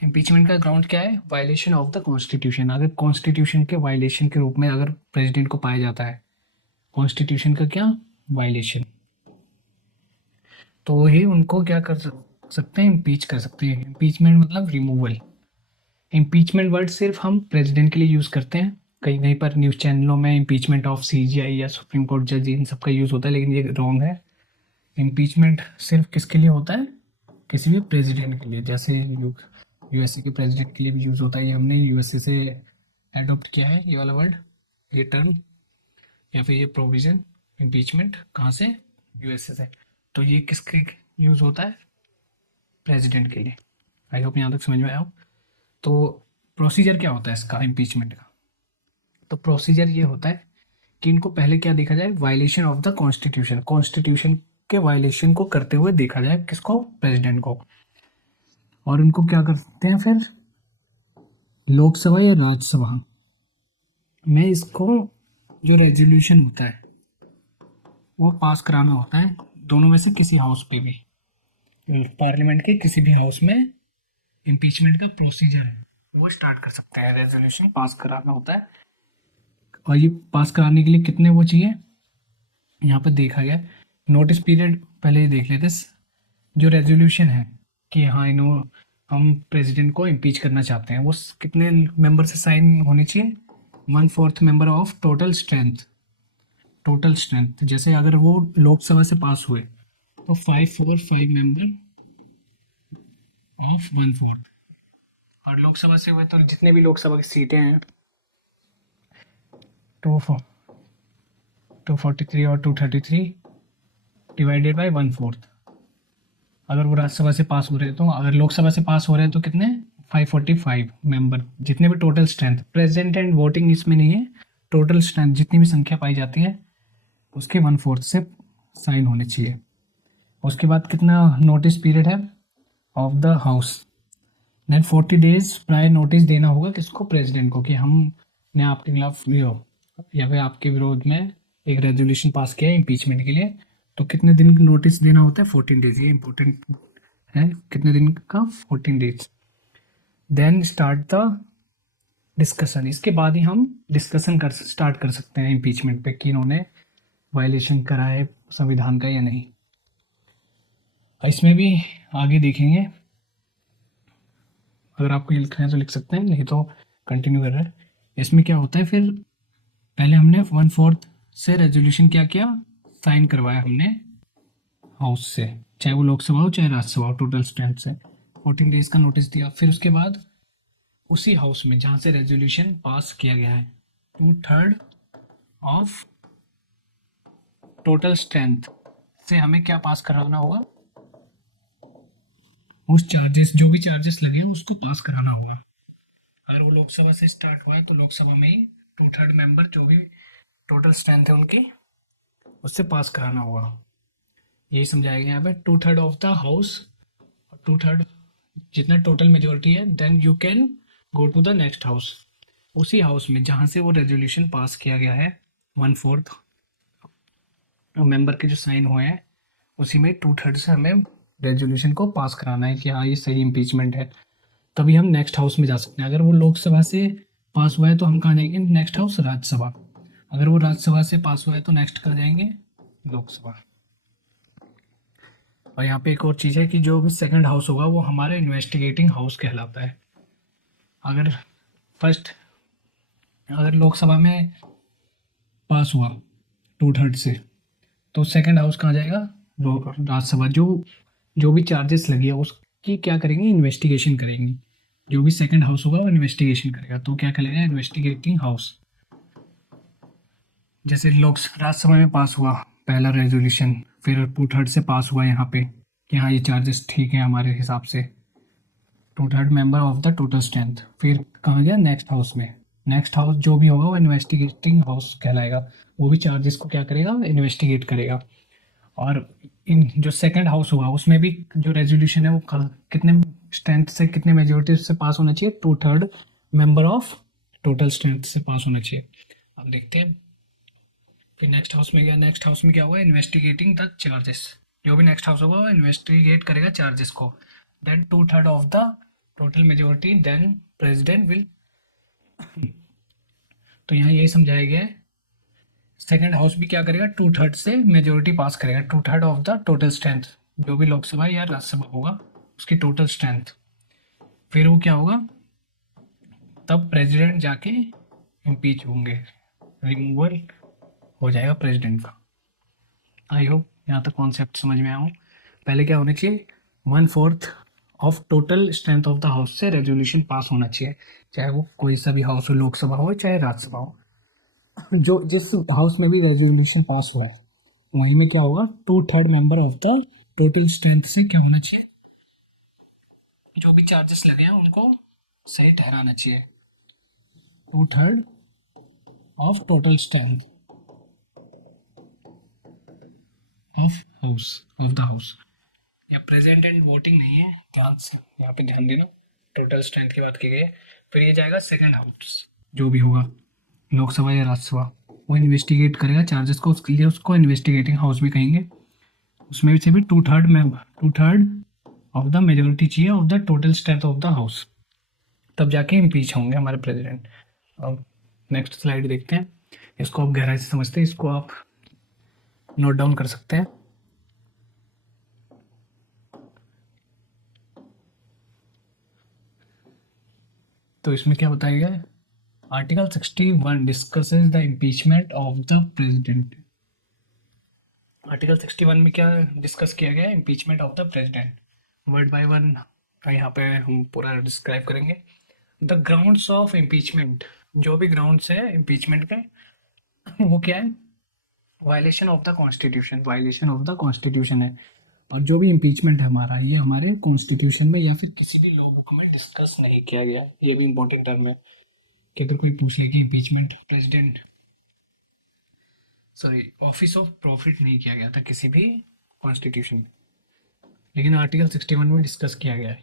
इम्पीचमेंट का ग्राउंड क्या है, वायलेशन ऑफ द कॉन्स्टिट्यूशन। अगर कॉन्स्टिट्यूशन के वायलेशन के रूप में अगर प्रेसिडेंट को पाया जाता है, कॉन्स्टिट्यूशन का क्या, वायलेशन, तो ही उनको क्या कर सकते हैं, इम्पीच कर सकते हैं। इम्पीचमेंट मतलब रिमूवल। इम्पीचमेंट वर्ड सिर्फ हम प्रेसिडेंट के लिए यूज़ करते हैं, कहीं कहीं पर न्यूज़ चैनलों में इम्पीचमेंट ऑफ सीजीआई या सुप्रीम कोर्ट जज, इन सब का यूज़ होता है, लेकिन ये रॉन्ग है। इम्पीचमेंट सिर्फ किसके लिए होता है, किसी भी प्रेसिडेंट के लिए। जैसे यूएसए के प्रेसिडेंट के लिए भी यूज़ होता है, ये हमने यूएसए से एडॉप्ट किया है ये वाला वर्ड, ये टर्म या फिर ये प्रोविज़न। इम्पीचमेंट कहाँ से, यूएसए से। तो ये किसके यूज़ होता है, प्रेसिडेंट के लिए। आई होप यहाँ तक समझ में आया हो। तो प्रोसीजर क्या होता है इसका, इम्पीचमेंट का। तो प्रोसीजर ये होता है कि इनको पहले क्या देखा जाए, violation of the constitution, constitution के वायलेशन को करते हुए देखा जाए, किसको, प्रेसिडेंट को। और इनको क्या करते हैं फिर, लोकसभा या राज्यसभा में इसको जो रेजोल्यूशन होता है वो पास कराना होता है, दोनों में से किसी हाउस पे भी, पार्लियामेंट के किसी भी हाउस में इम्पीचमेंट का प्रोसीजर है वो स्टार्ट कर सकते हैं, रेजोल्यूशन पास कराना होता है। और ये पास कराने के लिए कितने वो चाहिए, यहाँ पर देखा गया नोटिस पीरियड, पहले ही देख लेते। जो रेजोल्यूशन है कि हाँ इन्हों हम प्रेसिडेंट को इम्पीच करना चाहते हैं, वो कितने मेंबर से साइन होनी चाहिए, 1/4 member of total strength. Total strength जैसे अगर वो लोकसभा से पास हुए तो 5/4 मेंबर ऑफ 1/4, और लोकसभा से हुए तो जितने भी लोकसभा की सीटें हैं 243 और 233 डिवाइडेड बाय 1/4। अगर वो राज्यसभा से पास हो रहे हैं तो, अगर लोकसभा से पास हो रहे हैं तो कितने, 545 मेंबर, जितने भी total strength, present and voting इसमें नहीं है, टोटल स्ट्रेंथ जितनी भी संख्या पाई जाती है उसके 1/4 से साइन होने चाहिए। उसके बाद कितना नोटिस पीरियड है of the house, then 40 days prior notice देना होगा किसको, प्रेसिडेंट को, कि हम ने आपके खिलाफ या फिर आपके विरोध में एक रेजोल्यूशन पास किया है इम्पीचमेंट के लिए, तो कितने दिन का नोटिस देना होता है? 14 डेज। ये इंपॉर्टेंट है, कितने दिन का? 14 days. Then start the discussion. इसके बाद ही हम डिस्कशन स्टार्ट कर सकते हैं इम्पीचमेंट पे कि इन्होंने वायलेशन करा है संविधान का या नहीं। इसमें भी आगे देखेंगे, अगर आपको ये लिखना है तो लिख सकते हैं, नहीं तो कंटिन्यू कर रहे हैं। इसमें क्या होता है फिर, पहले हमने 1/4 से रेजोल्यूशन क्या किया, साइन करवाया हमने हाउस से, चाहे वो लोकसभा हो चाहे राज्यसभा हो, टोटल स्ट्रेंथ से 14 डेज का नोटिस दिया। फिर उसके बाद उसी हाउस में जहाँ से रेजोल्यूशन पास किया गया है, 2/3 ऑफ टोटल स्ट्रेंथ से हमें क्या पास कराना होगा, उस चार्जेस, जो भी चार्जेस लगे हैं उसको पास कराना होगा। अगर वो लोकसभा से स्टार्ट हुआ है तो लोकसभा में ही 2/3 मेंबर जो भी टोटल स्ट्रेंथ है उनकी, उससे पास कराना होगा। यही समझाया गया यहाँ पे, 2/3 ऑफ द हाउस, 2/3 जितना टोटल मेजोरिटी है, then you can go to the next house. उसी हाउस में जहाँ से वो रेजोल्यूशन पास किया गया है, 1/4 मेंबर के जो साइन हुए हैं, उसी में 2/3 से हमें रेजोल्यूशन को पास कराना है कि हाँ ये सही इम्पीचमेंट है, तभी हम नेक्स्ट हाउस में जा सकते हैं। अगर वो लोकसभा से पास हुआ है तो हम कहाँ जाएंगे? Next house Rajya Sabha. अगर वो राज्यसभा से पास हुआ है तो नेक्स्ट कर जाएंगे लोकसभा। और यहाँ पे एक और चीज़ है कि जो भी सेकंड हाउस होगा वो हमारा इन्वेस्टिगेटिंग हाउस कहलाता है। अगर फर्स्ट, अगर लोकसभा में पास हुआ 2/3 से, तो सेकंड हाउस कहाँ जाएगा? राज्यसभा। जो भी चार्जेस लगी है उसकी क्या करेंगे? इन्वेस्टिगेशन करेंगे। जो भी सेकंड हाउस होगा वो इन्वेस्टिगेशन करेगा, तो क्या करेगा? Investigating house. जैसे राज्यसभा में पास हुआ पहला रेजोल्यूशन, फिर 2/3 से पास हुआ यहाँ पे कि हाँ ये चार्जेस ठीक है हमारे हिसाब से, 2/3 member of the total strength. फिर कहाँ गया? नेक्स्ट हाउस में। नेक्स्ट हाउस जो भी होगा वो इन्वेस्टिगेटिंग हाउस कहलाएगा, वो भी चार्जेस को क्या करेगा? इन्वेस्टिगेट करेगा। और इन जो सेकंड हाउस होगा उसमें भी जो रेजोल्यूशन है वो कितने स्ट्रेंथ से, कितने मेजोरिटी से पास होना चाहिए? 2/3 मेंबर ऑफ टोटल स्ट्रेंथ से पास होना चाहिए। अब देखते हैं फिर नेक्स्ट हाउस में गया। नेक्स्ट हाउस में क्या हुआ? Investigating the charges. जो भी नेक्स्ट हाउस होगा वो इन्वेस्टिगेट करेगा चार्जेस को। Then 2/3 of the total majority, then president will. तो यहाँ यही समझाया गया है, सेकेंड हाउस भी क्या करेगा? 2/3 से मेजोरिटी पास करेगा, 2/3 ऑफ द टोटल स्ट्रेंथ, जो भी लोकसभा या राज्यसभा होगा उसकी टोटल स्ट्रेंथ। फिर वो क्या होगा? तब प्रेसिडेंट जाके इम्पीच होंगे, रिमूवल हो जाएगा प्रेसिडेंट का। आई होप यहाँ तक कॉन्सेप्ट समझ में आया हूँ। पहले क्या होना चाहिए? 1/4 of total strength of the house से रेजोल्यूशन पास होना चाहिए, चाहे वो कोई सा भी हाउस हो, लोकसभा हो चाहे राज्यसभा हो। जो जिस हाउस में भी रेजोल्यूशन पास हुआ है वहीं में क्या होगा? 2/3 member of the total strength से क्या होना चाहिए? जो भी चार्जेस लगे हैं उनको सही ठहराना चाहिए। 2/3 of total strength of house, of the house. या प्रेजेंट एंड वोटिंग नहीं है, ध्यान से यहाँ पे ध्यान देना, टोटल स्ट्रेंथ की बात की गई है। फिर ये जाएगा सेकंड हाउस, जो भी होगा लोकसभा या राज्यसभा, वो इन्वेस्टिगेट करेगा चार्जेस को, उसके लिए उसको इन्वेस्टिगेटिंग हाउस भी कहेंगे। उसमें से भी 2/3 मेंबर, 2/3 ऑफ द मेजोरिटी चाहिए of the total strength of the house, तब जाके इम्पीच होंगे हमारे प्रेसिडेंट। अब नेक्स्ट स्लाइड देखते हैं, इसको आप गहराई से समझते हैं, इसको आप नोट डाउन कर सकते हैं। तो इसमें क्या बताया गया है? Article 61 discusses the impeachment of the president. Article 61 में क्या डिस्कस किया गया है? Impeachment of the president. Word by word यहाँ पे हम पूरा डिस्क्राइब करेंगे। द ग्राउंड्स ऑफ इम्पीचमेंट, जो भी ग्राउंड्स है इम्पीचमेंट के, वो क्या है? Violation of the constitution, violation of the constitution है। और जो भी इम्पीचमेंट है हमारा, ये हमारे कॉन्स्टिट्यूशन में या फिर किसी भी लॉ बुक में डिस्कस नहीं किया गया है। ये भी इंपॉर्टेंट टर्म है कि अगर कोई पूछ ले कि impeachment president, sorry, office of profit नहीं किया गया था किसी भी कॉन्स्टिट्यूशन में, लेकिन आर्टिकल 61 में डिस्कस किया गया है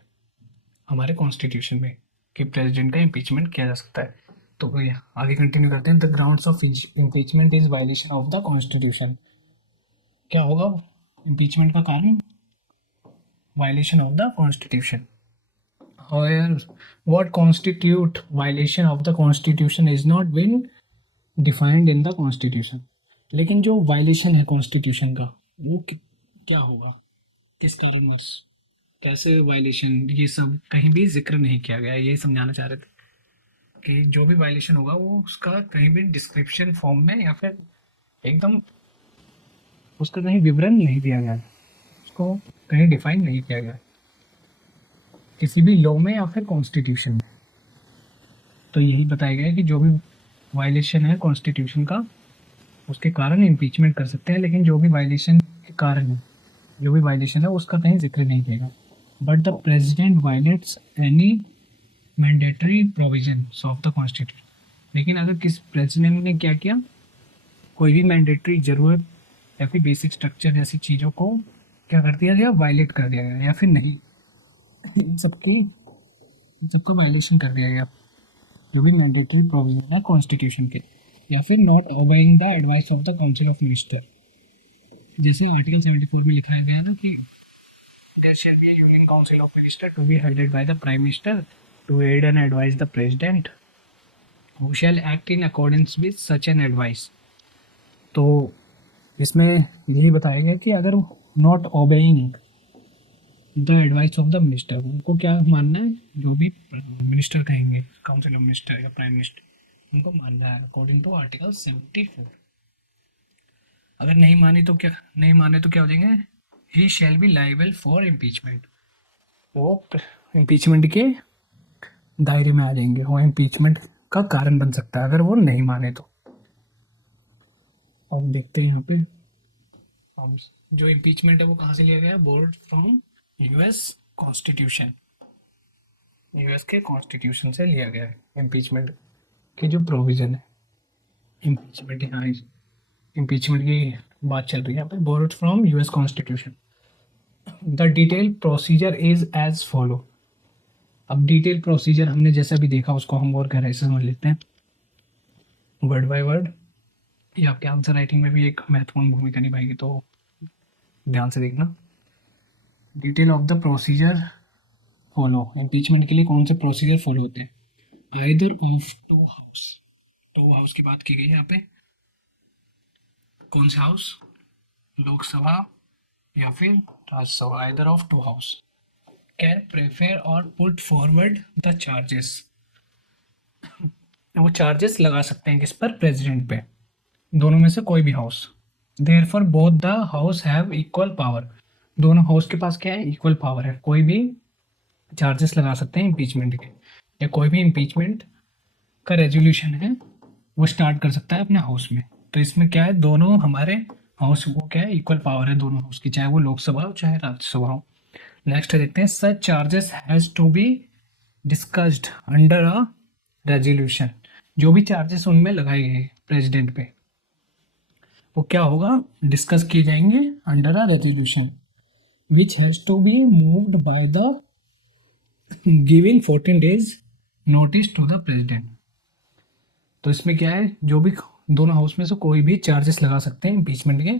हमारे कॉन्स्टिट्यूशन में कि प्रेसिडेंट का इम्पीचमेंट किया जा सकता है। तो भैया आगे कंटिन्यू करते हैं। The grounds of impeachment is violation of the constitution. क्या होगा इम्पीचमेंट का कारण? Violation of the constitution. However, what constitute violation of the constitution is not been defined in the constitution। लेकिन जो वायलेशन है कॉन्स्टिट्यूशन का वो क्या होगा, किस कारणवश, कैसे वायलेशन, ये सब कहीं भी जिक्र नहीं किया गया। यही समझाना चाह रहे थे कि जो भी वायलेशन होगा वो उसका कहीं भी डिस्क्रिप्शन फॉर्म में या फिर एकदम उसका कहीं विवरण नहीं दिया गया है, उसको कहीं डिफाइन नहीं किया गया किसी भी लॉ में या फिर कॉन्स्टिट्यूशन में। तो यही बताया गया है कि जो भी वायलेशन है कॉन्स्टिट्यूशन का उसके कारण इम्पीचमेंट कर सकते हैं, लेकिन जो भी वायलेशन के कारण है, जो भी वायलेशन है उसका कहीं जिक्र नहीं किया। But the president violets any mandatory provisions of the constitution. लेकिन अगर किस प्रेसिडेंट ने क्या किया, कोई भी मैंडेटरी ज़रूरत या फिर बेसिक स्ट्रक्चर जैसी चीज़ों को क्या कर दिया गया, वायलेट कर दिया गया, या फिर नहीं, इन सबको वायलेशन कर दिया गया जो भी मैंडेटरी प्रोविजन है कॉन्स्टिट्यूशन के, या फिर not obeying the advice of the council of minister. जैसे आर्टिकल 74 में लिखा गया ना कि there shall be a union council of minister to be headed by the prime minister to aid and advise the president who shall act in accordance with such an advice. तो इसमें यही बताया गया कि अगर not obeying the advice of the minister, उनको क्या मानना है, जो भी मिनिस्टर कहेंगे, काउंसिल ऑफ मिनिस्टर या प्राइम मिनिस्टर, उनको मानना है अकॉर्डिंग टू आर्टिकल 74। अगर नहीं माने तो क्या हो जाएंगे, he shall be liable for impeachment. वो इम्पीचमेंट के दायरे में आ जाएंगे, वो इम्पीचमेंट का कारण बन सकता है अगर वो नहीं माने तो। अब देखते हैं यहाँ पे जो इम्पीचमेंट है वो कहाँ से लिया गया है, board from US constitution. US के कॉन्स्टिट्यूशन से लिया गया है इम्पीचमेंट के जो प्रोविज़न है। इम्पीचमेंट, यहाँ इम्पीचमेंट की बात चल रही है यहाँ पे, borrowed from US constitution. The detail procedure is as follow. अब डिटेल प्रोसीजर हमने जैसा भी देखा उसको हम और गहराई से समझ लेते हैं वर्ड बाय वर्ड। ये आपके आंसर राइटिंग में भी एक महत्वपूर्ण भूमिका निभाएगी, तो ध्यान से देखना। Detail of the procedure follow. Impeachment के लिए कौन से प्रोसीजर फॉलो होते हैं? आइदर ऑफ टू हाउस की बात की गई है यहाँ पे। कौन सा हाउस? लोकसभा या फिर Rajya Sabha. Either of two house can prefer और पुट फॉरवर्ड द चार्जेस। वो चार्जेस लगा सकते हैं किस पर? प्रेसिडेंट पे। दोनों में से कोई भी house. Therefore both the house have equal power. दोनों हाउस के पास क्या है? इक्वल पावर है। कोई भी चार्जेस लगा सकते हैं इम्पीचमेंट के, या कोई भी इम्पीचमेंट का रेजोल्यूशन है वो स्टार्ट कर सकता है अपने हाउस में। तो इसमें क्या है, दोनों हमारे हाउस को क्या है, इक्वल पावर है दोनों हाउस की, चाहे वो लोकसभा हो चाहे राज्यसभा हो। नेक्स्ट देखते हैं, such charges has to be discussed under a resolution. जो भी चार्जेस उनमें लगाए गए प्रेसिडेंट पे वो क्या होगा, डिस्कस किए जाएंगे under a resolution which has to be moved by the giving 14 days notice to the president. तो इसमें क्या है, जो भी दोनों हाउस में से कोई भी चार्जेस लगा सकते हैं इम्पीचमेंट के,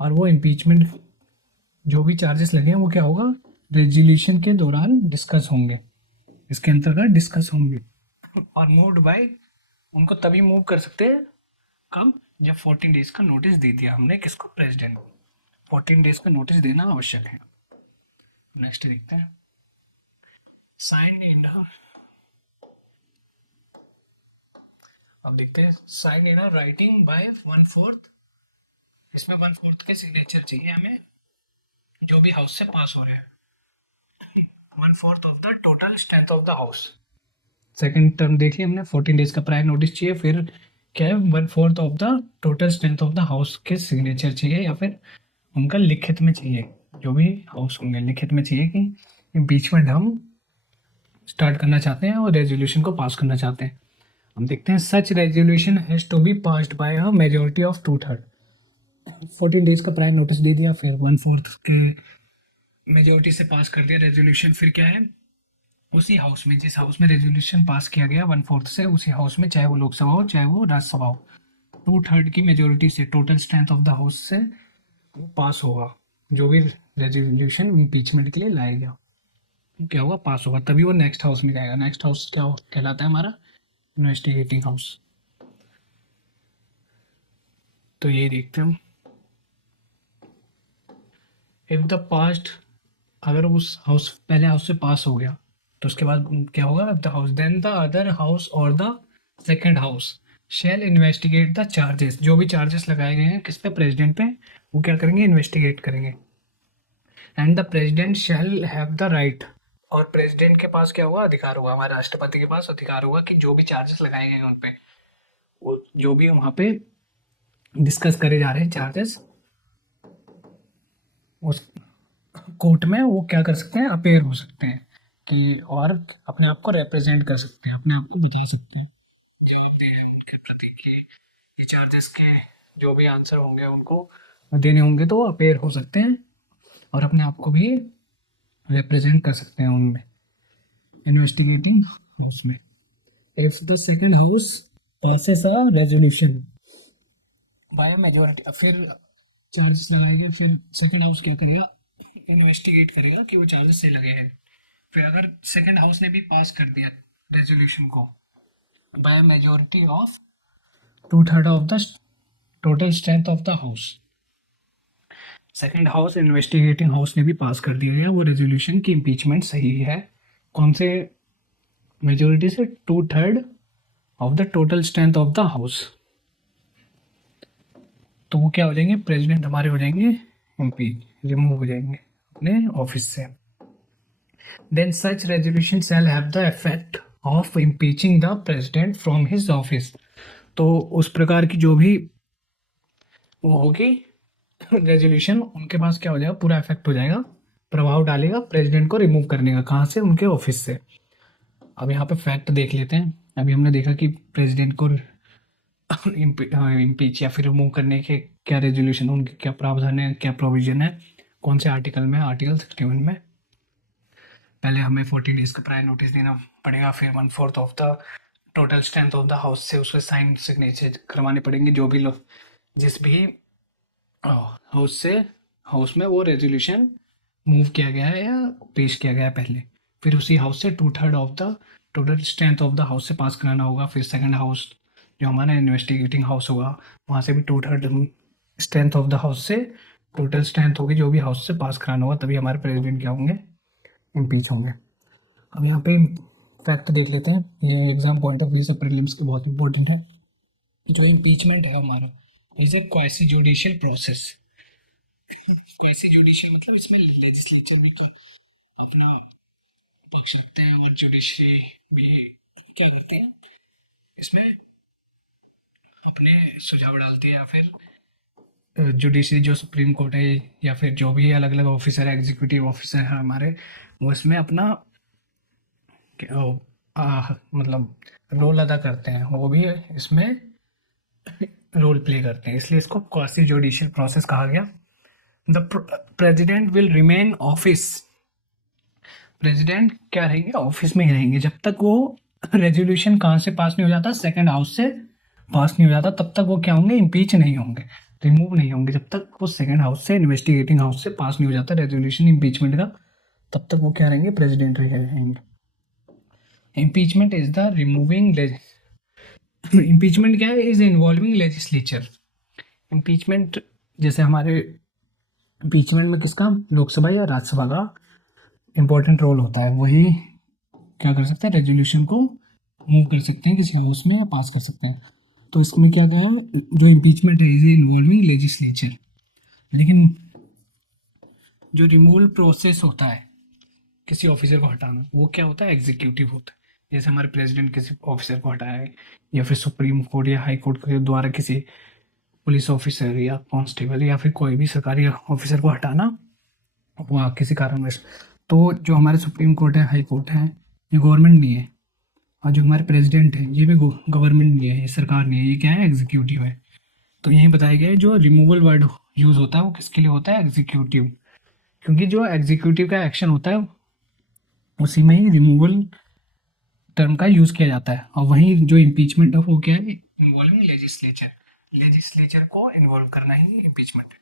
और वो इम्पीचमेंट जो भी चार्जेस लगे हैं वो क्या होगा, रेजोल्यूशन के दौरान डिस्कस होंगे, इसके अंतर्गत डिस्कस होंगे। और मूव्ड बाय, उनको तभी मूव कर सकते हैं कब, जब 14 days का नोटिस दे दिया हमने किसको, प्रेसिडेंट को। 14 days का नोटिस देना आवश्यक है। नेक्स्ट देखते हैं, साइन इन, अब देखते हैं साइन इन राइटिंग बाय 1/4। इसमें 1/4 के सिग्नेचर चाहिए हमें जो भी हाउस से पास हो रहे हैं। 1/4 of the total strength of the house. Second term देखिए हमने, 14 days का प्रायर नोटिस चाहिए, फिर क्या है, 1/4 of the total strength of the house के सिग्नेचर चाहिए, या फिर उनका लिखित में चाहिए, जो भी हाउस होंगे लिखित में चाहिए कि इम्पीचमेंट हम स्टार्ट करना चाहते हैं और रेजोल्यूशन को पास करना चाहते हैं। हम देखते हैं, such resolution has to be passed by a majority of 2/3। 14 days का प्रायर नोटिस दे दिया, फिर 1/4 के मेजोरिटी से पास कर दिया रेजोल्यूशन, फिर क्या है, उसी हाउस में, जिस हाउस में रेजोल्यूशन पास किया गया 1/4 से, उसी हाउस में, चाहे वो लोकसभा हो चाहे वो राज्यसभा हो, 2/3 की मेजोरिटी से, total strength of the house से वो पास होगा। जो भी रेजोल्यूशन इम्पीचमेंट के लिए लाया गया, वो क्या होगा, पास होगा, तभी वो नेक्स्ट हाउस में जाएगा। नेक्स्ट हाउस क्या कहलाता है हमारा, इन्वेस्टिगेटिंग हाउस। तो ये देखते हैं हम, इफ द पास्ट, अगर उस हाउस, पहले हाउस से पास हो गया, तो उसके बाद क्या होगा, the house, then the other house और the second house shall investigate the charges. जो भी चार्जेस लगाए गए हैं किस पे, प्रेसिडेंट पे, वो क्या करेंगे, इन्वेस्टिगेट करेंगे। And the president shell have the right, और प्रेसिडेंट के पास क्या होगा, अधिकार होगा, हमारे राष्ट्रपति के पास अधिकार होगा कि जो भी चार्जेस लगाए गए हैं उन पे, वो जो भी वहाँ पे डिस्कस करे जा रहे हैं चार्जेस, उस कोर्ट में वो क्या कर सकते हैं, अपेयर हो सकते हैं कि, और अपने आप को रिप्रेजेंट कर सकते हैं, अपने आप को बता सकते हैं, जवाब दे उनके प्रति कि ये चार्जेस के जो भी आंसर होंगे उनको देने होंगे, तो वो अपेयर हो सकते हैं और अपने आप को भी रिप्रेजेंट कर सकते हैं उनमें, इन्वेस्टिगेटिंग हाउस में। If the second house passes a resolution by majority, फिर चार्जेस लगाए गए, फिर सेकंड हाउस क्या करेगा, इन्वेस्टिगेट करेगा कि वो चार्जेस सही लगे हैं। फिर अगर सेकंड हाउस ने भी पास कर दिया रेजोल्यूशन को by majority of 2/3 of the total strength of the house, second house investigating house ने भी पास कर दिया है वो रेजोल्यूशन की इम्पीचमेंट सही है, कौन से मेजोरिटी से, 2/3 of the total strength of the house, तो वो क्या हो जाएंगे, प्रेसिडेंट हमारे हो जाएंगे इम्पीच, रिमूव हो जाएंगे अपने ऑफिस से। Then such resolution shall have the effect of impeaching the president from his office. तो उस प्रकार की जो भी वो होगी रेजोल्यूशन, उनके पास क्या हो जाएगा, पूरा इफेक्ट हो जाएगा, प्रभाव डालेगा प्रेसिडेंट को रिमूव करने का, कहाँ से, उनके ऑफिस से। अब यहाँ पे फैक्ट देख लेते हैं। अभी हमने देखा कि प्रेसिडेंट को इम्पीच या फिर रिमूव करने के क्या रेजोल्यूशन, उनके क्या प्रावधान है, क्या प्रोविजन है, कौन से आर्टिकल में, आर्टिकल 61 में। पहले हमें 40 डेज का प्रायर नोटिस देना पड़ेगा, फिर 1/4 of the total strength of the house से उसके साइन सिग्नेचर करवाने पड़ेंगे, जो भी लोग, जिस भी हाउस से, हाउस में वो रेजोल्यूशन मूव किया गया है या पेश किया गया है पहले, फिर उसी हाउस से 2/3 of the total strength of the house से पास कराना होगा। फिर सेकंड हाउस जो हमारा इन्वेस्टिगेटिंग हाउस होगा, वहाँ से भी 2/3 स्ट्रेंथ ऑफ द हाउस से टोटल स्ट्रेंथ होगी जो भी हाउस से पास कराना होगा, तभी हमारे प्रेसिडेंट क्या होंगे, इम्पीच होंगे। अब यहाँ पे फैक्ट देख लेते हैं, ये एग्जाम पॉइंट ऑफ व्यू से प्रीलिम्स के बहुत इंपॉर्टेंट है। जो इम्पीचमेंट है हमारा is a quasi judicial process. Quasi judicial मतलब इसमें लेजिस्लेचर भी तो अपना पक्ष रखते हैं और जुडिशरी भी क्या करते हैं, इसमें अपने सुझाव डालती है, या फिर जुडिशरी जो सुप्रीम कोर्ट है, या फिर जो भी अलग अलग ऑफिसर है, एग्जीक्यूटिव ऑफिसर है हमारे, वो इसमें अपना मतलब रोल अदा करते हैं, वो भी इसमें रोल प्ले करते हैं, इसलिए इसको क्वासी जुडिशियल प्रोसेस कहा गया। The president will remain office, president क्या रहेंगे, ऑफिस में ही रहेंगे जब तक वो रेजोल्यूशन कहाँ से पास नहीं हो जाता, सेकंड हाउस से पास नहीं हो जाता, तब तक वो क्या होंगे, इम्पीच नहीं होंगे, रिमूव नहीं होंगे, जब तक वो सेकंड हाउस से, इन्वेस्टिगेटिंग हाउस से पास नहीं हो जाता रेजोल्यूशन इम्पीचमेंट का, तब तक वो क्या रहेंगे, प्रेसिडेंट रहेंगे। Impeachment is the removing, impeachment क्या है, इज इन्वॉल्विंग लेजिस्लेचर। इम्पीचमेंट जैसे हमारे इम्पीचमेंट में किसका, लोकसभा या राज्यसभा का इम्पोर्टेंट रोल होता है, वही क्या कर सकते हैं, रेजोल्यूशन को मूव कर सकते हैं किसी हाउस में या पास कर सकते हैं। तो इसमें क्या कहा, जो इम्पीचमेंट है इज इन्वॉल्विंग लेजिस्लेचर। लेकिन जो रिमूवल प्रोसेस होता है किसी ऑफिसर को हटाना, वो क्या होता है, एग्जीक्यूटिव होता है। जैसे हमारे प्रेसिडेंट किसी ऑफिसर को हटाया है, या फिर सुप्रीम कोर्ट या हाई कोर्ट के द्वारा किसी पुलिस ऑफिसर या कांस्टेबल या फिर कोई भी सरकारी ऑफिसर को हटाना, वो किसी कारणवश, तो जो हमारे सुप्रीम कोर्ट है, हाई कोर्ट है, ये गवर्नमेंट नहीं है, और जो हमारे प्रेसिडेंट है ये भी गवर्नमेंट नहीं है, ये सरकार नहीं है, ये क्या है, एग्जीक्यूटिव है। तो यही बताया गया है जो रिमूवल वर्ड यूज़ होता है वो किसके लिए होता है, एग्जीक्यूटिव, क्योंकि जो एग्जीक्यूटिव का एक्शन होता है उसी में ही रिमूवल टर्म का यूज़ किया जाता है। और वहीं जो इम्पीचमेंट है वो क्या है, इन्वॉल्विंग लेजिस्लेचर, लेजिस्लेचर को इन्वॉल्व करना ही इम्पीचमेंट है।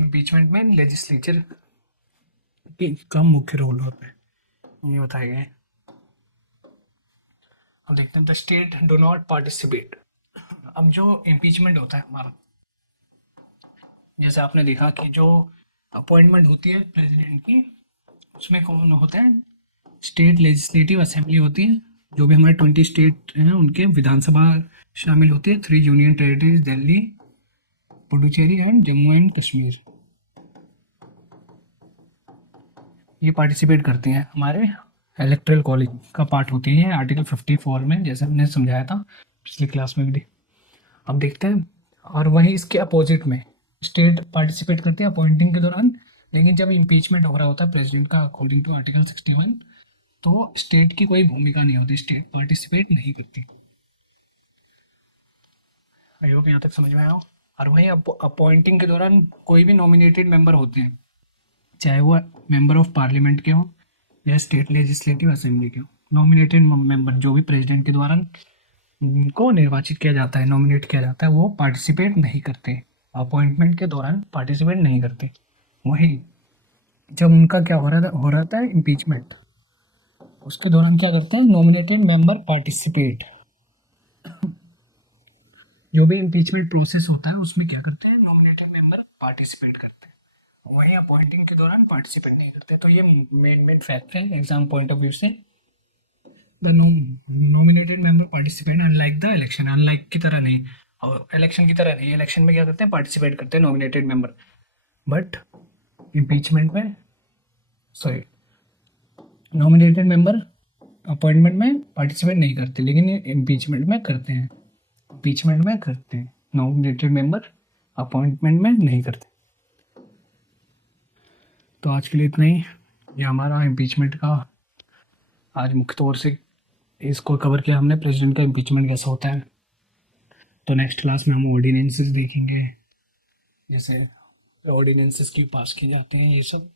इम्पीचमेंट में लेजिस्लेचर का मुख्य रोल होता है, ये बताया गया है। अब देखते हैं the state do not participate. अब जो इम्पीचमेंट होता है हमारा, जैसे आपने देखा कि जो अपॉइंटमेंट होती है प्रेसिडेंट की, उसमें कौन होता है, स्टेट लेजिस्लेटिव असेंबली होती है। जो भी हमारे 20 स्टेट हैं उनके विधानसभा शामिल होती है। 3 union territories Delhi, Puducherry and Jammu and Kashmir, ये पार्टिसिपेट करती हैं हमारे इलेक्ट्रल कॉलेज का पार्ट होती है आर्टिकल 54 में, जैसे हमने समझाया था पिछली क्लास में भी। अब देखते हैं, और वहीं इसके अपोजिट में स्टेट पार्टिसिपेट करती है अपॉइंटिंग के दौरान, लेकिन जब इम्पीचमेंट हो रहा होता है प्रेसिडेंट का अकॉर्डिंग टू आर्टिकल 61, तो स्टेट की कोई भूमिका नहीं होती, स्टेट पार्टिसिपेट नहीं करती। आई होप यहाँ तक समझ में आया हो। और वहीं अपॉइंटिंग के दौरान कोई भी नॉमिनेटेड मेंबर होते हैं, चाहे वो मेंबर ऑफ पार्लियामेंट के हों या स्टेट लेजिस्लेटिव असेंबली के हों, नॉमिनेटेड मेंबर जो भी प्रेसिडेंट के द्वारा को निर्वाचित किया जाता है, नॉमिनेट किया जाता है, वो पार्टिसिपेट नहीं करते, अपॉइंटमेंट के दौरान पार्टिसिपेट नहीं करते। वहीं जब उनका क्या हो रहा था इम्पीचमेंट, उसके दौरान क्या करते हैं, नॉमिनेटेड मेंबर पार्टिसिपेट। जो भी इम्पीचमेंट प्रोसेस होता है उसमें क्या करते हैं, नॉमिनेटेड मेंबर पार्टिसिपेट करते हैं, वहीं अपॉइंटिंग के दौरान पार्टिसिपेट नहीं करते। तो ये मेन फैक्ट है एग्जाम पॉइंट ऑफ व्यू से। The nominated member participate unlike the election, unlike की तरह नहीं, और इलेक्शन की तरह नहीं, इलेक्शन में क्या करते हैं, पार्टिसिपेट करते हैं नॉमिनेटेड मेंबर, बट इम्पीचमेंट में, सॉरी, नॉमिनेटेड मेंबर अपॉइंटमेंट में पार्टिसिपेट नहीं करते, लेकिन इम्पीचमेंट में करते हैं, इम्पीचमेंट में करते हैं, नॉमिनेटेड मेंबर अपॉइंटमेंट में नहीं करते। तो आज के लिए इतना ही, ये हमारा इम्पीचमेंट का आज मुख्य तौर से इसको कवर किया हमने, प्रेसिडेंट का इम्पीचमेंट कैसा होता है। तो नेक्स्ट क्लास में हम ऑर्डिनेंसेस देखेंगे, जैसे ऑर्डिनेंसेस की पास की जाते हैं ये सब,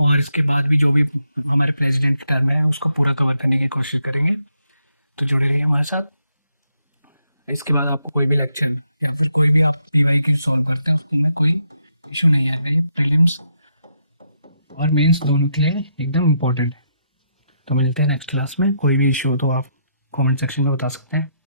और इसके बाद भी जो भी हमारे प्रेसिडेंट की टर्म है उसको पूरा कवर करने की कोशिश करेंगे। तो जुड़े रहिए हमारे साथ। इसके बाद आपको कोई भी लेक्चर या फिर कोई भी आप पीवाई की सॉल्व करते हैं उसमें कोई इशू नहीं आएगा, ये प्रीलिम्स और मेंस दोनों के लिए एकदम इम्पोर्टेंट है। तो मिलते हैं नेक्स्ट क्लास में, कोई भी इशू हो तो आप कमेंट सेक्शन में बता सकते हैं।